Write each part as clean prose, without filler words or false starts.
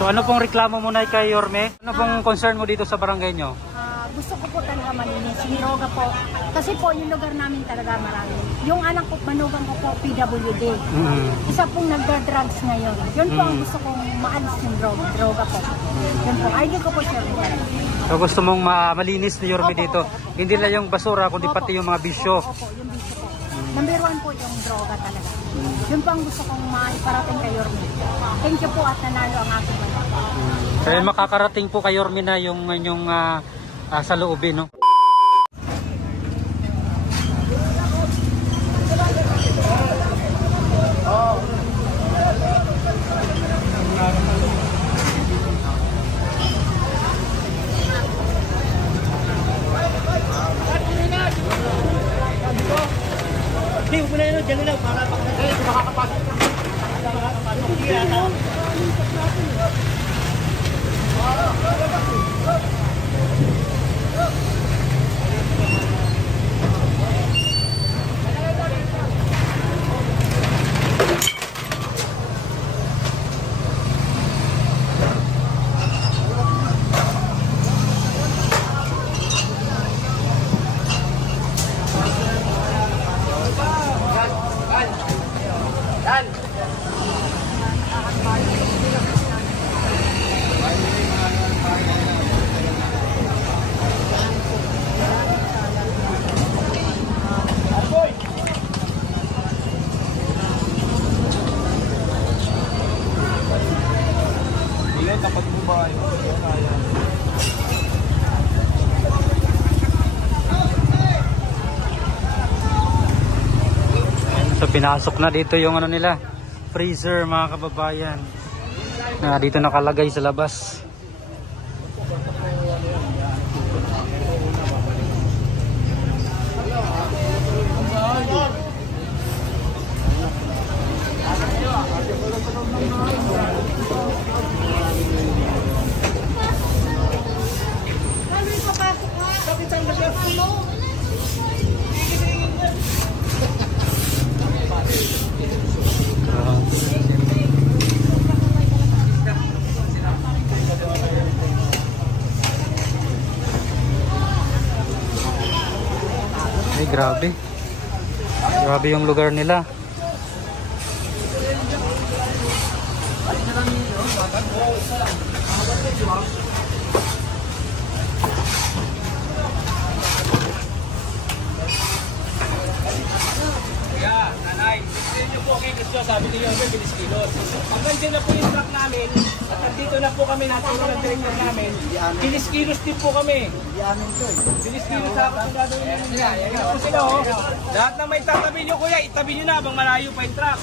So ano pong reklamo mo na kay Yorme? Ano pong concern mo dito sa barangay nyo? Gusto ko po talaga malinis, yung droga po. Kasi po yung lugar namin talaga marami. Yung anak ko, manugang ko po, PWD. Isa pong nagda-drugs ngayon. Yun po ang gusto kong maalis yung droga po. Yun po, idol ko po siya. So gusto mong malinis ni Yorme dito? Opo. Hindi lang yung basura, kundi pati yung mga bisyo. Opo, yung bisyo po. Number 1 po yung droga talaga. Yun po ang gusto kong maiparating kay Yorme. Thank you po at nanalo ang aking manok. So makakarating po kay Yorme na yung sa loobin, no? Hindi, huwag mo na yun, dyan lang, para makakapasok. So pinasok na dito yung nila, freezer mga kababayan. Na dito nakalagay sa labas. Ay, grabe. Grabe yung lugar nila. Kaya, nanay, gusto nyo po kay Kristo, sabi niyo yung bilis kilos. Hanggang dyan na po yung truck namin, at nandito na po kami, natulong ng director namin, bilis kilos din po kami. Bilis kilos na ako sa gagawin namin. Yan po sila, oh. Lahat na may tatabi nyo, kuya, itabi nyo na, habang malayo pa yung truck.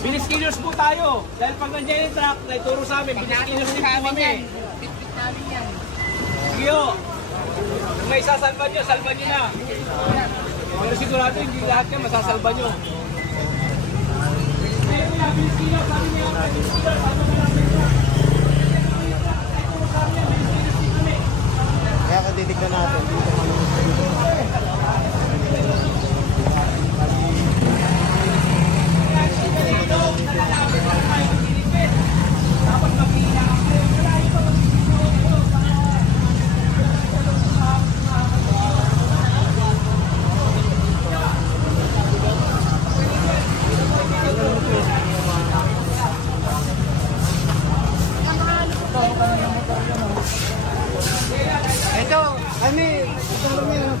Bilis kilos po tayo. Dahil pag nandiyan yung truck, naituro sa amin, bilis kilos din po kami. Pitpit namin yan. Sige, oh. Kung may sasalba nyo, salba nyo na. Pero sigurado hindi lahat yan masasalba nyo. Kaya kadinig na natin dito kami. Ito, ano ito kami ano?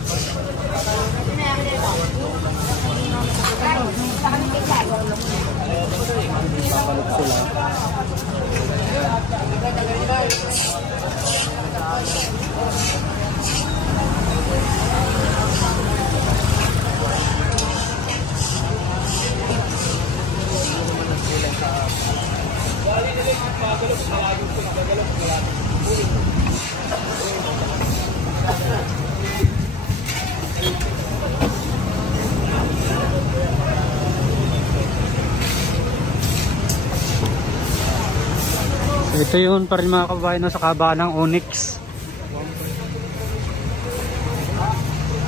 Ito yun pa rin mga kababayan sa kabaan ng Onyx.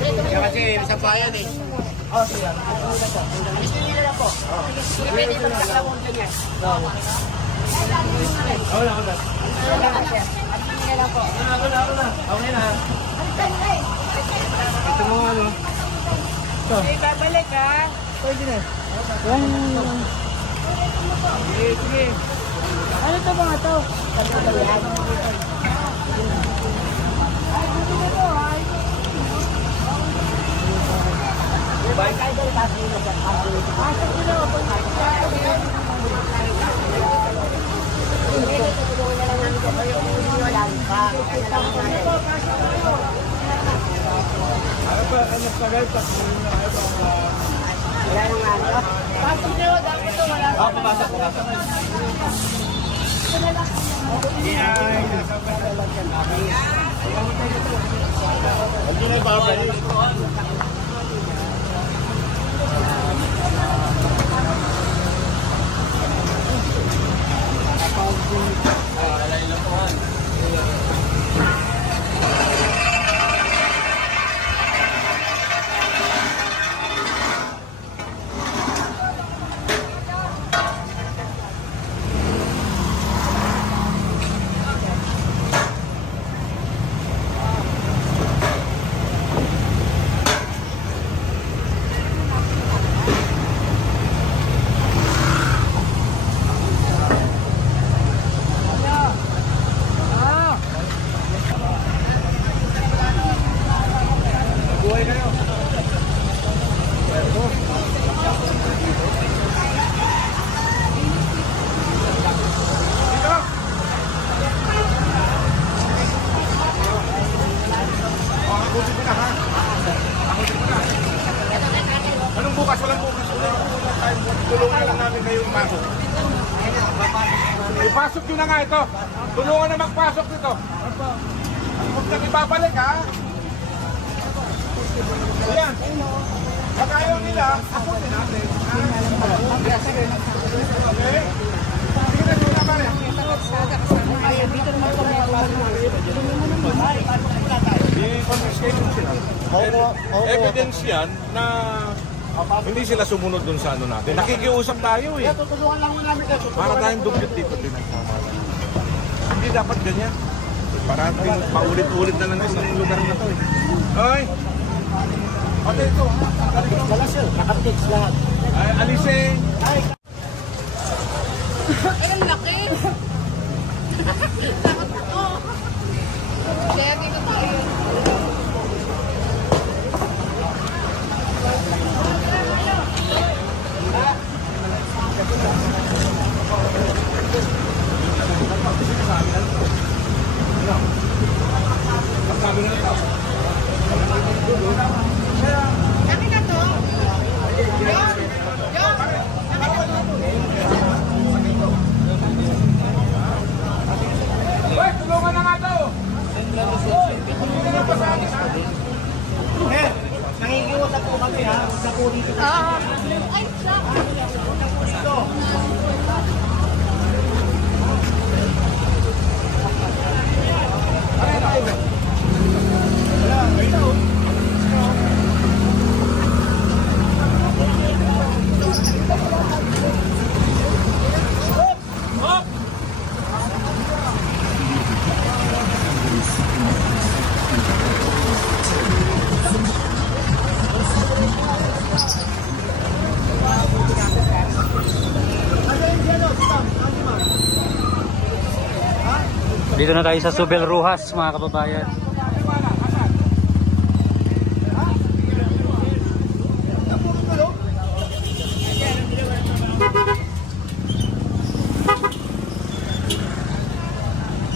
Kaya kasi sa bayan eh. Oh, siya. Gusto nyo na po. Pwede ito sa lang ganyan. Wala. Okay na. Ito mo ano? Ito. Babalik ha. Pwede na. Sige. Ano to mga to? Anong bukas? Walang bukas. Tulungan na lang namin kayo ipasok. Ipasok nyo na nga ito. Tulungan na magpasok nito. Huwag na ibabalik ha. Ayan. Pag ayaw nila, apunin natin. Okay? Sige na nyo na pare. I-confiscation sila. Evidence yan na hindi sila sumunod dun sa ano natin. Nakikiusap tayo eh. Para tayong dugyot dito din. Hindi dapat ganyan. Parating paulit-ulit na lang sa lugar na to eh. Ay! Pati ito. Nakapix lahat. Ay, alisin! Ay! Ang laki! Takot ako! Kaya dito tayo. Laki na to! Uy, tulungan na nga to! Hindi na pa sa akin ha? Nangikiusap po kami ha. Sa po dito. Ay, Dito na tayo sa Subel Ruhas, mga kababayan.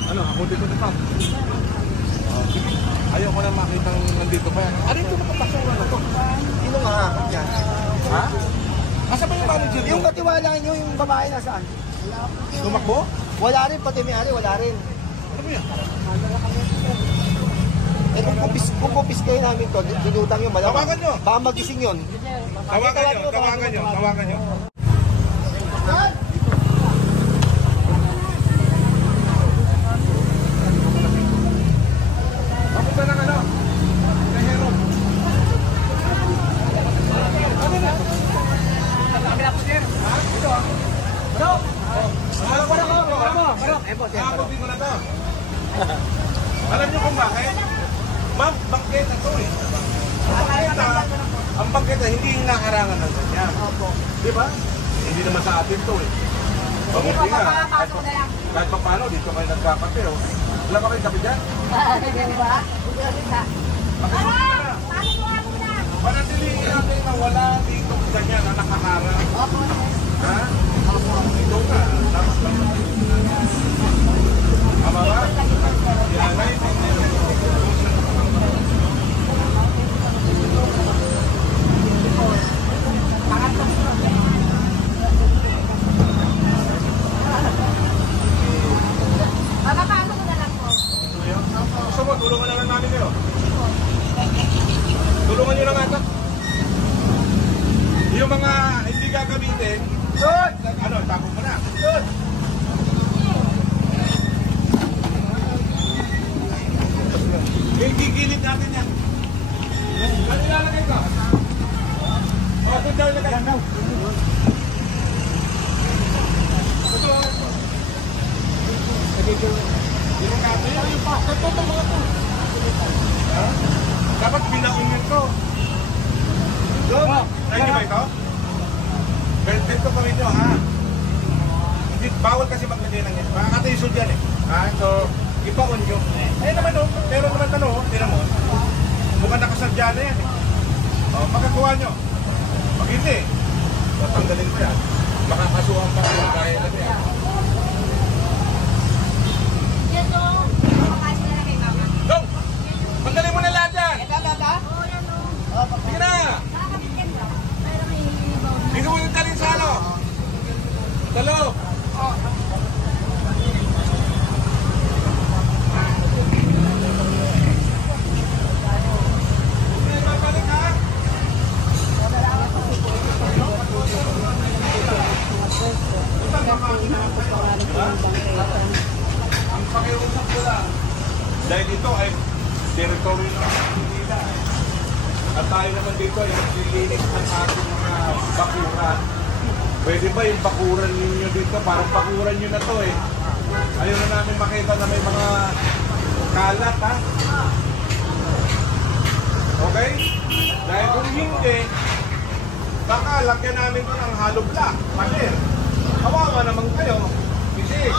Ano, ako dito na pa. Ayaw ko na makita nandito pa yan. Ano yung pinapapasura na to? Sino nga yan? Ha? Asa ba yung manager Yung katiwala nyo, yung babae nasaan? Tumakbo? Wala rin, pati may-ari, wala rin. Ano ba yan? Eh kung pupiskay namin to, dinutang yung malamang. Tawagan nyo. Baka magising yun. Tawagan nyo. Papunta ng ano? Sa Heron. Ano na? Sa kabila po sir. Ha? Ito ah. Ano? Wala ko na ko. Nakakutin ko na to. Alam niyo kung bakit? Ma'am, bangketa to eh. Ang bangketa, hindi yung nakarangan ng ganyan. Di ba? Hindi naman sa atin to eh. Mabuti nga. Kahit pa paano, dito kayo nagkakape oh. Wala ba kayo kape dyan? Panatiliin natin na wala dito ganyan na nakaharang. Ha? Ito nga. Dapat lang. Tama ba? Yan na yun. Gusto mo, tulungan naman namin kayo. Tulungan nyo naman ito. Yung mga hindi gagamitin, ano, tapos mo na. Gigilid natin yan. Ano ilalagay ka? O, ito daw ilagay. Dapat binaon nyo ito. Try nyo ba ito? Ganito kami nyo ha. Bawal kasi maglagay ng yan. Makakataysod yan eh. So, ipaon nyo. Ayun naman o. Meron naman tanong o. Tinan mo. Mukhang nakasadya na yan eh. Pagkakuha nyo. Pag hindi, tatanggalin ko yan. Makakasuhan pa kayo dahil na yan. Dong! Pagdali mo na lahat yan! Sige na! Dito mo yung talin sa ano? Talo! Ang pakiusap ko lang, dahil ito ay territory ng Pilipinas at tayo naman dito ay naglilinis ng ating mga bakuran. Pwede ba yung bakuran ninyo dito? Parang bakuran nyo na to eh. Ayaw na namin makita na may mga kalat ha. Okay? Dahil kung hindi, baka lagyan namin ito ng hollow block. Palir. Kawawa naman kayo. Kasi